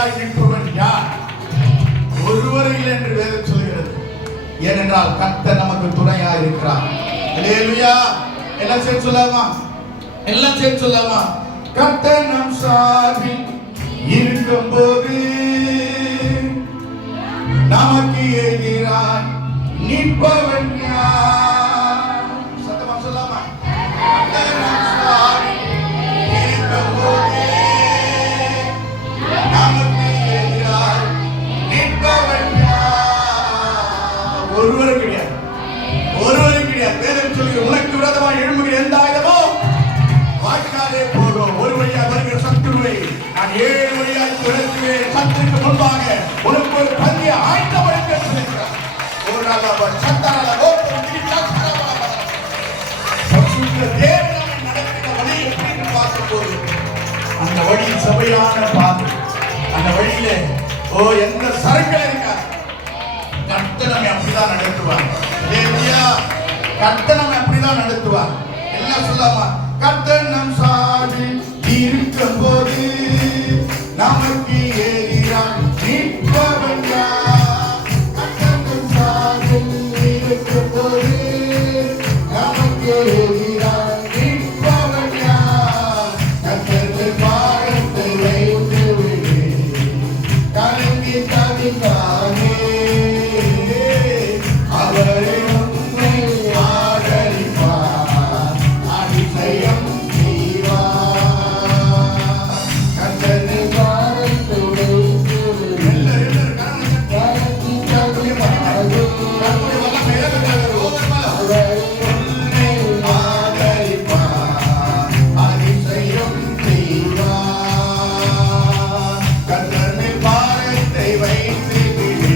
எதிராய் நிற்பவன் யார்? ஒருவர் இல்லை என்று வேதம் சொல்கிறது. ஏனென்றால் கர்த்தர் நமக்கு துணையா இருக்கிறார். அல்லேலூயா. எல்லாம் சேர்த்து சொல்லாமா? எல்லாம் சேர்த்து சொல்லாமா? கர்த்தர் நம் சார்பில் இருக்கும்போது நமக்கு எதிராய் நிற்பவன் யார்? சத்தமா சொல்லாமா? கர்த்தர் நம் சார்பில் இருக்கும்போது நமக்கு எதிராய் நிற்பவன் யார்? ஒருவரும் கிடையாது, ஒருவரும் கிடையாது. வேதம் சொல்லுகிற உனக்கு விரோதமாக எழும்புகிற எந்த ஆயுதமோ வாய்க்காலே போகும். ஒரு வழியாக வருகிற சத்துருவை நான் 7 வழியாக துரத்துவேன். சத்துருக்கு முன்பாக உனக்கு ஒரு பந்திய ஆயத்தப்படுத்த சொல்கிறார். ஒரு நாள் அவர் சத்தாரால ஓட்டம் திரிச்சால் பரிசுத்த தேவன் நம்மை நடக்கிற வழியை எப்படி பார்க்கும்போது அந்த வழி சபையான பாதை. அந்த வழியில எந்த சரங்கள் இருக்காது. கர்த்தர் நம்மை அப்படிதான் நடத்துவார். அல்லேலூயா. கர்த்தர் நம்மை அப்படிதான் நடத்துவார். எல்லாம் சொல்லாமா? கர்த்தர் நம் சார்பில் இருக்கும்போது நமக்கு எதிராய் நிற்பவன் யார்? கர்த்தர் நம் சார்பில் இருக்கும்போது நமக்கு எதிராய் நிற்பவன் யார்? கர்த்தர் பாதத்தை வைத்து விடு கலங்கி தவிக்காதே. அவரை உன்னை ஆதரிப்பார், அதிசயம் செய்வார். கர்த்தர் பாதத்தை வைத்து விடு கலங்கி தவிக்காதே. அவரை உன்னை ஆதரிப்பார், அதிசயம் செய்வார். கர்த்தர் பாதத்தை வைத்து விடு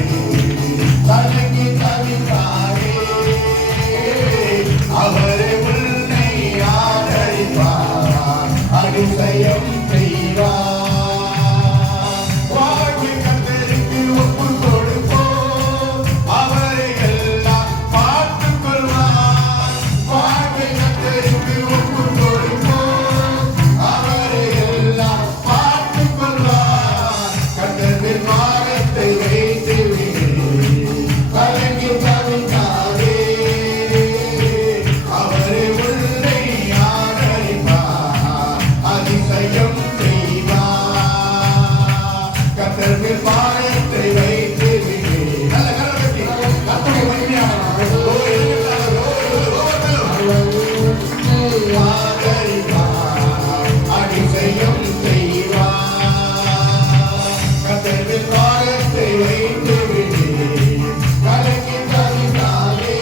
கலங்கி தவிக்காதே. அவரை உன்னை ஆதரிப்பார், அதிசயம் செய்வார். வாழ்வில் கர்த்தருக்கு ஒப்புக் கொடுப்போம், அவரை எல்லாம் பார்த்துக் கொள்வார். வாழ்வில் கர்த்தருக்கு ஒப்புக் கொடுப்போம், அவரை எல்லாம் பார்த்துக் கொள்வார். கர்த்தரின் பாதத்தை வைத்து விடு கலங்கி தவிக்காதே. அவரை உன்னை ஆதரிப்பார், அதிசயம் செய்வார். கர்த்தரின் பாதத்தை வைத்து விடு. நல்ல கரத்தை கர்த்தருடைய மகிமையானவர் ஆதரிப்பார், அதிசயம் செய்வார். கர்த்தரின் பாதத்தை வைத்து விடு கலங்கி தவிக்காதே.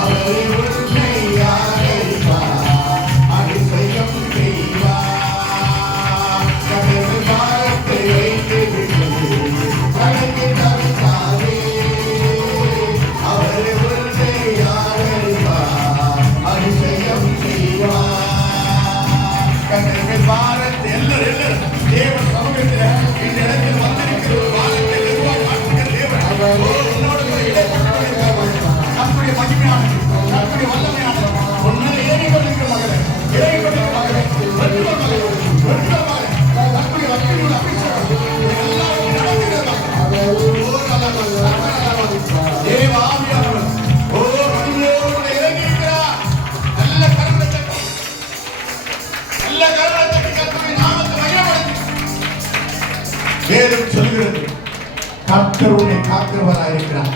அவரை உன்னை ஆதரிப்பார், அதிசயம் செய்வார். கர்த்தரின் பாதத்தை வைத்து விடு கலங்கி தவிக்காதே. அவரை உன்னை ஆதரிப்பார், அதிசயம் செய்வார். கர்த்தரின் பாதத்தை எல்லாரும் தேவ சமூகத்தில் இந்த இடத்தில் வந்திருக்கிற ஒரு வாரத்தை எதுவாக மாற்றுகிற தேவன் உன்னோடு கூட இடைப்பட்டிருக்கிறார். கர்த்தருடைய மகிமையானது, கர்த்தருடைய வல்லமையானது உன்னை ஏறிக்கொண்டிருக்கிற மகளே, இறங்கிக்கொண்டிருக்கிற மகளே, வெற்றிட மகளே, வெற்றிட மகளே, கர்த்தருடைய வல்லமையுள்ள அபிஷேகம் எல்லாரும் நடக்கிற மகளே. தேவ ஆவியானவர் மகிமையோடு இறங்கியிருக்கிறார். நல்ல கரங்களை தட்டி, நல்ல கரங்களை தட்டி கர்த்தருடைய நாமத்தை மகிமைப்படுத்தி. வேதம் சொல்கிறது கர்த்தர் உன்னை காக்கிறவராய் இருக்கிறார்.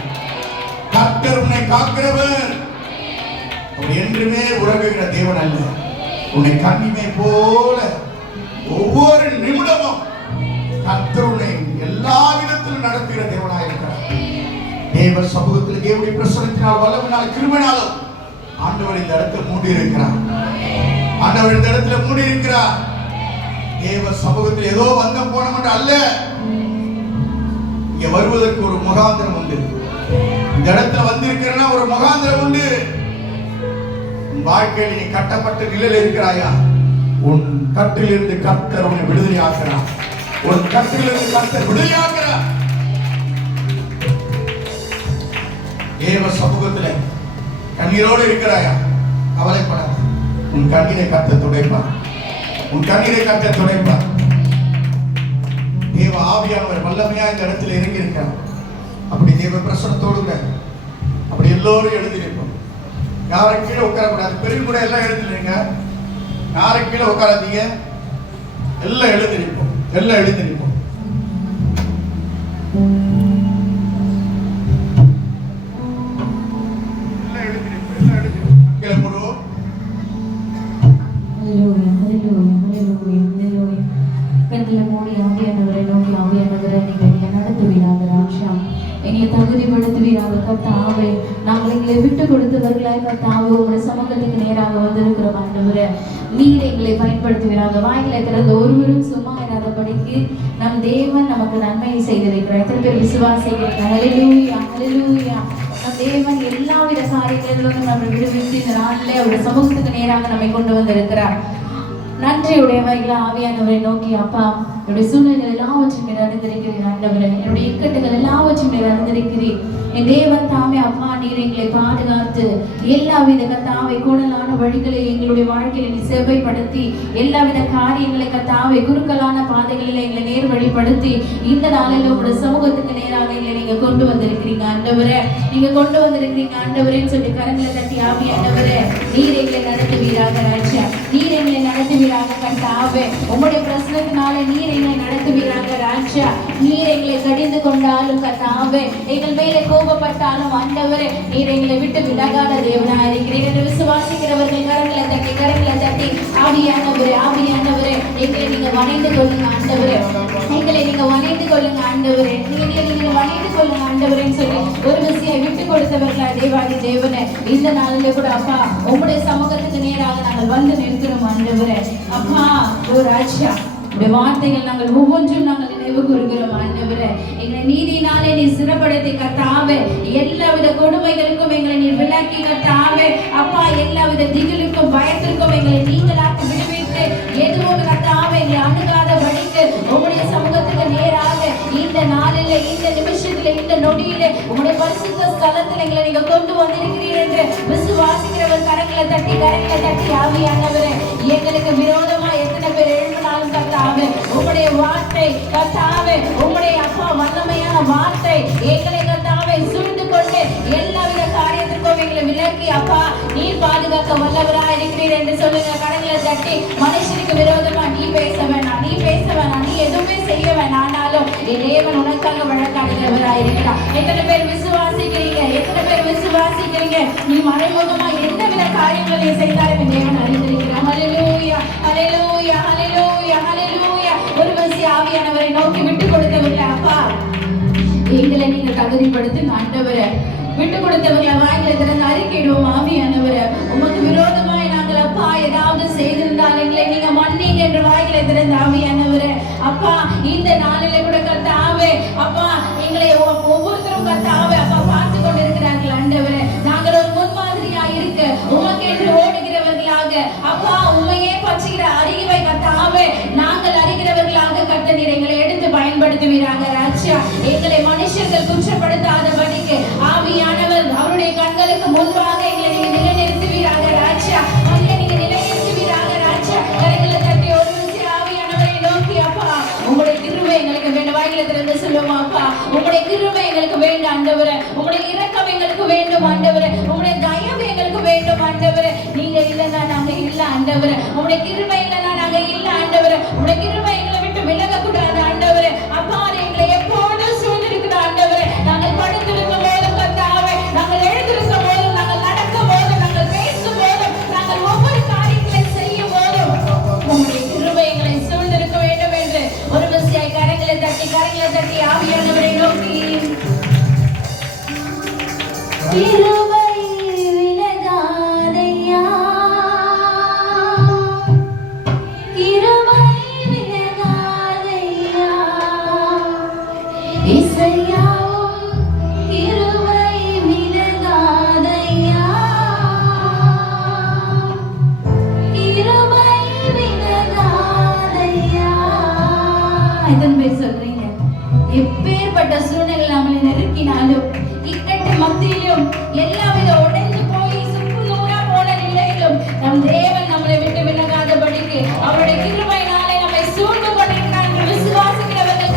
கர்த்தர் உன்னை காக்கிறவர். அவர் என்றுமே உறங்குகிற தேவன் அல்ல. உன்னை கண்ணிமை போல ஒவ்வொரு நிமிடமும் கர்த்தர் உன்னை எல்லா விதத்திலும் நடத்துகிற தேவனாய் இருக்கிறார். தேவ சமூகத்தில் தேவனுடைய பிரசன்னத்தினால் வல்லமையினால் கிருபையினாலும் ஆண்டவர் இந்த இடத்தை மூடி இருக்கிறார். ஆண்டவர் இந்த இடத்துல மூடி இருக்கிறார். தேவ சமூகத்தில் ஏதோ வந்த போன மட்டும் அல்ல, இங்க வருவதற்கு ஒரு முகாந்திரம் உண்டு. இந்த இடத்துல வந்திருக்கிறனா ஒரு முகாந்திரம் உண்டு. உன் வாழ்க்கையில் நீ கட்டப்பட்ட நிலையில் இருக்கிறாயா? உன் கட்டிலிருந்து கர்த்தர் உன்னை விடுதலை ஆக்குறார். உன் கட்டிலிருந்து கர்த்தர் விடுதலை ஆக்குறார். தேவ சமூகத்துல கண்ணீரோடு இருக்கிறாயா? கவலைப்படாத. உன் கண்ணீரை கர்த்தர் துடைப்பார். உன் கண்ணீரை கர்த்தர் துடைப்பார். தேவ ஆவியானவர் வல்லமையா இந்த இடத்துல இறங்கி இருக்கார். அப்படி தேவ பிரசனத்தோடு கூட அப்படி எல்லோரும் எழுதி நிற்போம். யாரும் கீழே உட்காரக்கூடாது. பெரிய கூட எல்லாம் எழுதி நிற்க. யாரும் கீழே உட்காராதீங்க. எல்லாம் எழுதி நிற்போம். எல்லாம் எழுதி நிற்போம். தகுதிப்படுத்துவீராக கர்த்தாவே. நாங்கள் எங்களை விட்டு கொடுத்தவர்களாய் கர்த்தாவே உங்களுடைய சமூகத்துக்கு நேராக வந்திருக்கிறோம் ஆண்டவரே. நீர் எங்களை பயன்படுத்துவீராக. வாயிலை திறந்த ஒருவரும் சும்மா இராதபடிக்கு நம் தேவன் நமக்கு நன்மையை செய்திருக்கிறார். எத்தனை பேர் விசுவாசிக்கிறீங்க? ஹல்லேலூயா, ஹல்லேலூயா. நம் தேவன் எல்லாவித காரியங்களிலும் நம்மை விடுவித்து இந்த நாளிலே அவருடைய சமூகத்துக்கு நேராக நம்மை கொண்டு வந்திருக்கிறார். நன்றியுடையவைகளா ஆவியானவரை நோக்கி, அப்பா என்னுடைய சூழ்நிலைகள் எல்லாவற்றையும் நீர் அறிந்திருக்கிறீர் ஆண்டவரே. என்னுடைய இக்கட்டுகள் எல்லாவற்றையும் நீர் அறிந்திருக்கிறீர். என் தேவன் தாமே அப்பா நீர் எங்களை பாதுகாத்து எல்லாவித கத்தாவை கூடலான வழிகளை எங்களுடைய வாழ்க்கையை நீ செவ்வைப்படுத்தி எல்லாவித காரியங்களை கத்தாவை குறுக்கலான பாதைகளில் எங்களை நேர் வழிப்படுத்தி இந்த நாளில் உங்களுடைய சமூகத்துக்கு நேராக எங்களை நீங்க கொண்டு வந்திருக்கிறீங்க ஆண்டவரே. நீங்க கொண்டு வந்திருக்கிறீங்க ஆண்டவரேன்னு சொல்லி கரங்களை தட்டி ஆவியானவரே நீர் எங்களை நடத்துவீராக ராஜா. நீர் எங்களை நடத்துவீராக கர்த்தாவே. உங்களுடைய பிரசனத்தினாலே நீர் எங்களை நடத்துவீராக ராஜா. நீர் எங்களை கடிந்து கொண்டாலும் கர்த்தாவே, எங்கள் மேலே கோபப்பட்டாலும் ஆண்டவரே நீர் எங்களை விட்டு விலகாத தேவனாக இருக்கிறீர் என்று விசுவாசிக்கிறவர்கள் கரங்களை தட்டி ஆவியானவரே, ஆவியானவரே எங்களை நீங்க வணைந்து கொள்ளுங்க ஆண்டவரே. எங்களை நீங்க வணைந்து கொள்ளுங்க ஆண்டவரே. நீங்க வணைந்து கொள்ளுங்க ஆண்டவரேன்னு சொல்லி ஒரு விஷயம் விட்டு கொடுத்தவர்களா தேவாதி தேவனே இந்த நாளில கூட அப்பா உங்களுடைய சமூகத்துக்கு நேராக நாங்கள் வந்து நிற்கிறோம் ஆண்டவரே. அப்பா ஓ ராஜா, உடைய வார்த்தைகள் நாங்கள் ஒவ்வொன்றும் நாங்கள் நினைவு கூறுகிறோம் ஆண்டவரே. எங்களை நீதினாலே நீ சிறப்படுத்தி கர்த்தாவே, எல்லாவித கொடுமைகளுக்கும் எங்களை நீர் விலக்கி கர்த்தாவே அப்பா, எல்லாவித திகிலுக்கும் பயத்திற்கும் எங்களை நீங்களாக விடுவித்து எதுவும் கர்த்தாவே எங்களை அணுகாத வழிக்கு உங்களுடைய சமூகத்துக்கு நேராக இந்த நாளில் இந்த நிமிஷத்துல இந்த நொடியில உங்களுடைய பரிசுத்த ஸ்தலத்தில் எங்களை நீங்க கொண்டு வந்திருக்கிறீர் என்று விசுவாசிக்கிறவர் கரங்களை தட்டி ஆவியானவரே எங்களுக்கு விரோதமா எத்தனை பேர் எழுப்பினாலும் கர்த்தாவே உங்களுடைய வார்த்தை கர்த்தாவே, உங்களுடைய அப்பா வல்லமையான வார்த்தை எங்களை கர்த்தாவே சூழ்ந்து கொண்டு எல்லாவித காரியத்திற்கும் எங்களை விலக்கி அப்பா நீர் பாதுகாக்க வல்லவராக இருக்கிறீர் என்று சொல்லுங்க. கடங்களை தட்டி மனுஷனுக்கு விரோதமா நீ பேச வேணாம், நீ எதுவுமே செய்ய வேணாம். ஆனாலும் என் தேவன் உனக்காக வழக்காடுகிறவராக இருக்கிறார். எத்தனை பேர் விசுவாசிக்கிறீங்க? எத்தனை பேர் விசுவாசிக்கிறீங்க? நீ மறைமுகமா எந்தவித காரியங்களை செய்தாலும் என் தேவன் அறிந்திருக்கிறார். ஹல்லேலூயா, ஹல்லேலூயா, ஹல்லேலூயா, ஹல்லேலூயா. ஒரு வசி ஆவியானவரை நோக்கி விட்டு கொடுத்தவர்களே அப்பா எங்களை நீங்க தகுதிப்படுத்துங்க ஆண்டவரே. விட்டு கொடுத்தவர்களை வாயில திறந்து அறிக்கையிடுவோம் ஆவியானவரே. உமக்கு விரோதமாய் நாங்கள் அப்பா ஏதாவது செய்திருந்தால் எங்களை நீங்க மன்னிங்க என்று வாயில திறந்து ஆவியானவரே அப்பா இந்த நாளிலே கூட கர்த்தாவே அப்பா எங்களை ஒவ்வொருத்தரும் கர்த்தாவே அப்பா பார்த்து கொண்டிருக்கிறார்கள் ஆண்டவரே. நாங்கள் ஒரு முன்மாதிரியா இருக்க உமக்கு என்று ஓடுகிறவர்களாக அப்பா உண்மையே பற்றுகிற அறிவை கர்த்தாவே நாங்கள் அறிகிறவர்களாக கர்த்த நீர் எங்களை எடுத்து பயன்படுத்துவீராக ராஜா. எங்களை மனுஷர்கள் குற்றப்படுத்தாதபடிக்கு ஆவியானவர் அவருடைய கண்களுக்கு முன்பாக எங்களை நீங்க நிலைநிறுத்துவீராக ராஜா. நீங்க நிலைநிறுத்துவீராக ராஜா. கரங்களை தட்டி ஒரு விஷயம் ஆவியானவரை நோக்கி அப்பா உங்களுடைய கிருபை எங்களுக்கு வேண்டும். வாயில திறந்து சொல்லுவோம் அப்பா உங்களுடைய கிருபை எங்களுக்கு வேண்டும் ஆண்டவரே. உங்களுடைய இரக்கம் எங்களுக்கு வேண்டும் ஆண்டவரே. உங்களுடைய தயவு எங்களுக்கு வேண்டும் ஆண்டவரே. நீங்க இல்லைன்னா நாங்க இல்ல ஆண்டவரே. உங்களுடைய கிருபை இல்லைன்னா நாங்க இல்ல ஆண்டவரே. உங்களுடைய கிருபை எங்களை விட்டு விலக கூடாது ஆண்டவரே. அப்பா எங்களை எப்போதும் சூழ்ந்திருக்கிற ஆண்டவரே. நாங்கள் படுத்திருக்கும் போதும் கர்த்தாவே, நாங்கள் எழுந்திருக்கும் போதும், நாங்கள் நடக்கும் போதும், நாங்கள் பேசும் போதும், நாங்கள் ஒவ்வொரு காரியங்களை செய்யும் போதும் உங்களுடைய கிருபை எங்களை சூழ்ந்திருக்க வேண்டும் என்று ஒரு விஷயம் கரங்களை தட்டி ஆவியானவரை நோக்கி கிருபை விலகாதையா, கிருபை விலகாதையா இசையாவும் கிருபை விலகாதையா, கிருபை விலகாதையா. எத்தனை பேர் சொல்றீங்க? எப்பேற்பட்ட சூழ்நிலை நம்மளை நெருக்கினாலும் இக்கட்டு மத்தியிலும் எல்லாவித உடைந்து போய் சுக்கு நூறா போன நிலையிலும் நம் தேவன் நம்மளை விட்டு விலகாதபடிக்கு அவருடைய கிருபையினாலே நம்மை சூழ்ந்து கொண்டிருக்கிறார் என்று விசுவாசிக்கிறவர்கள்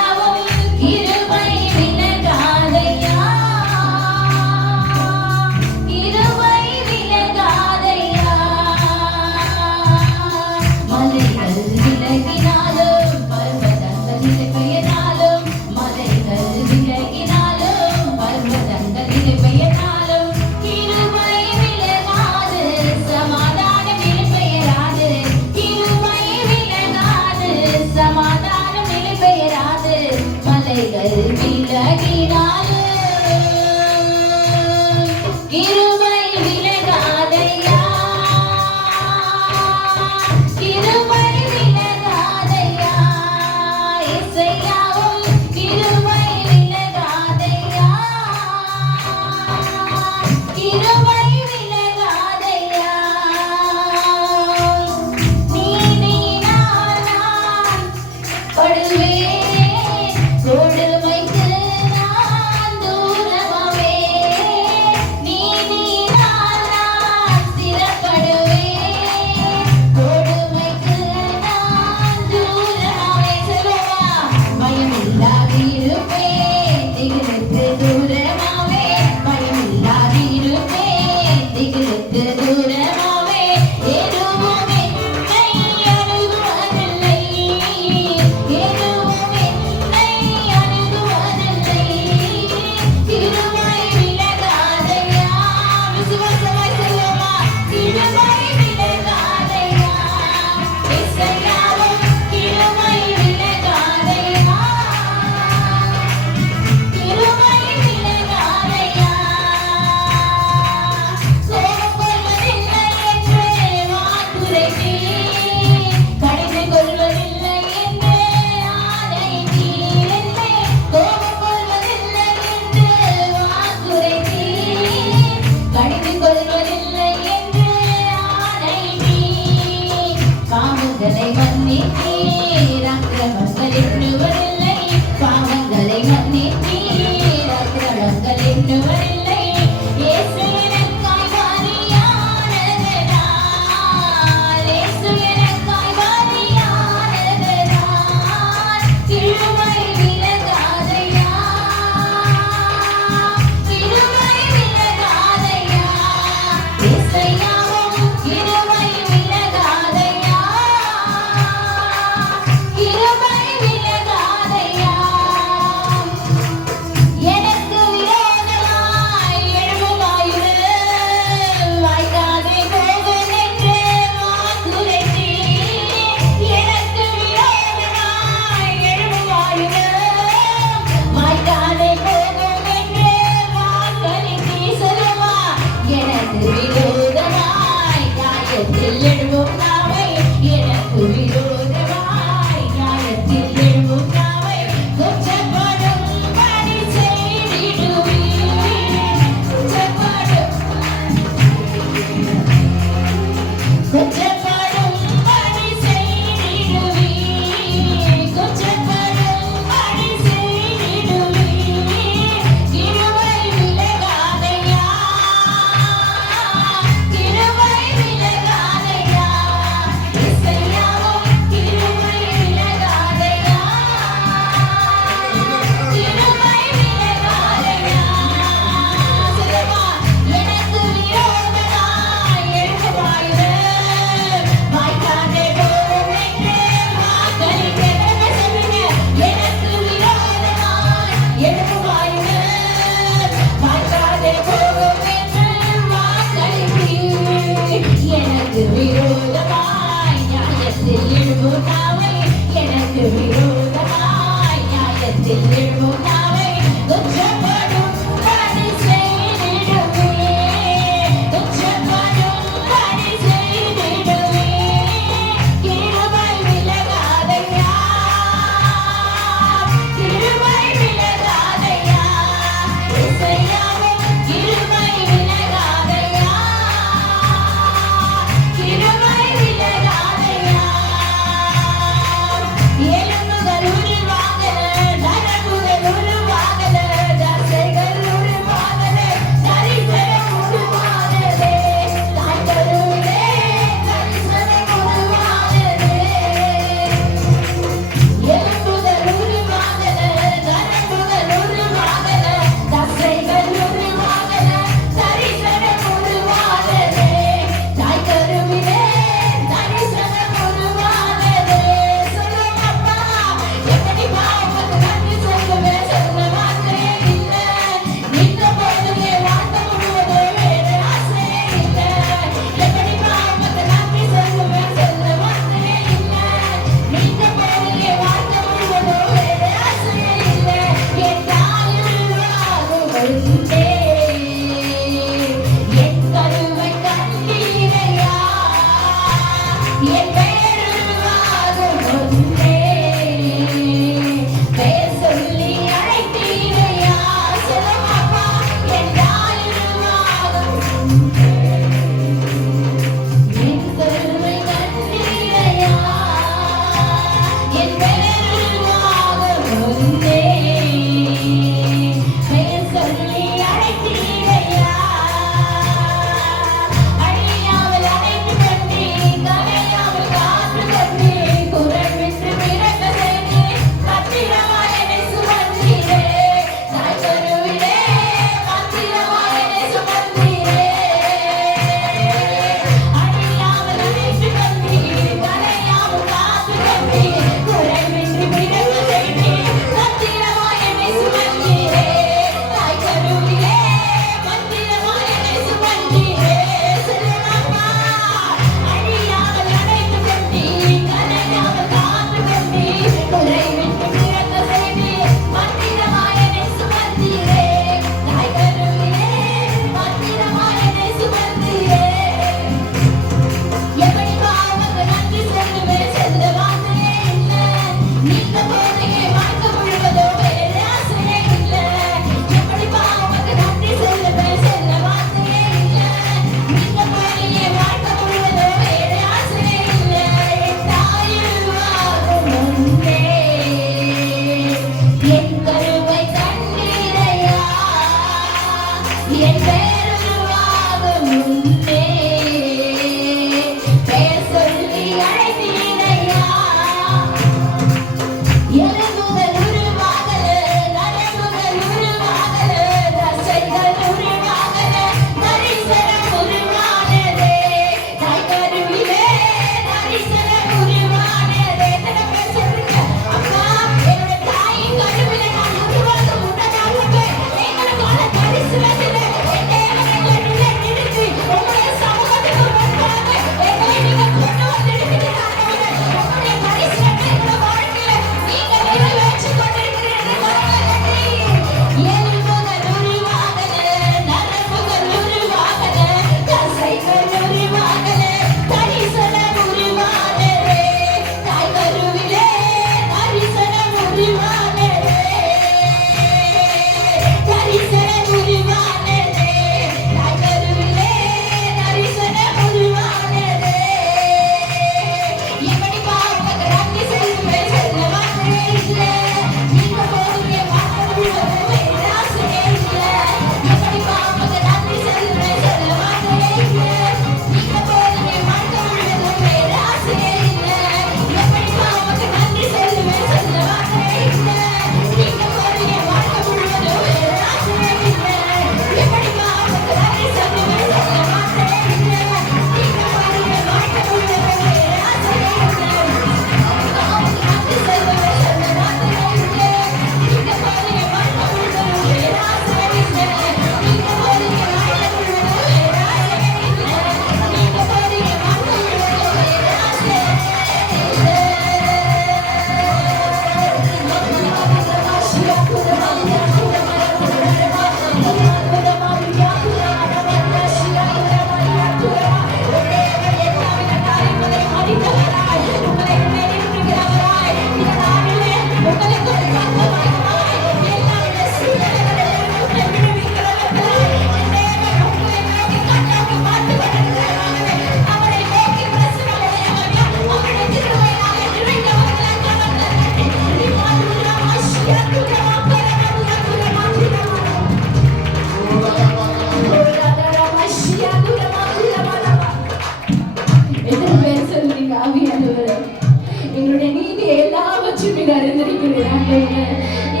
எங்களுடைய நீதி எல்லாவற்றையும் நீங்க அறிந்திருக்கிறீர்கள் ஆண்டவரே.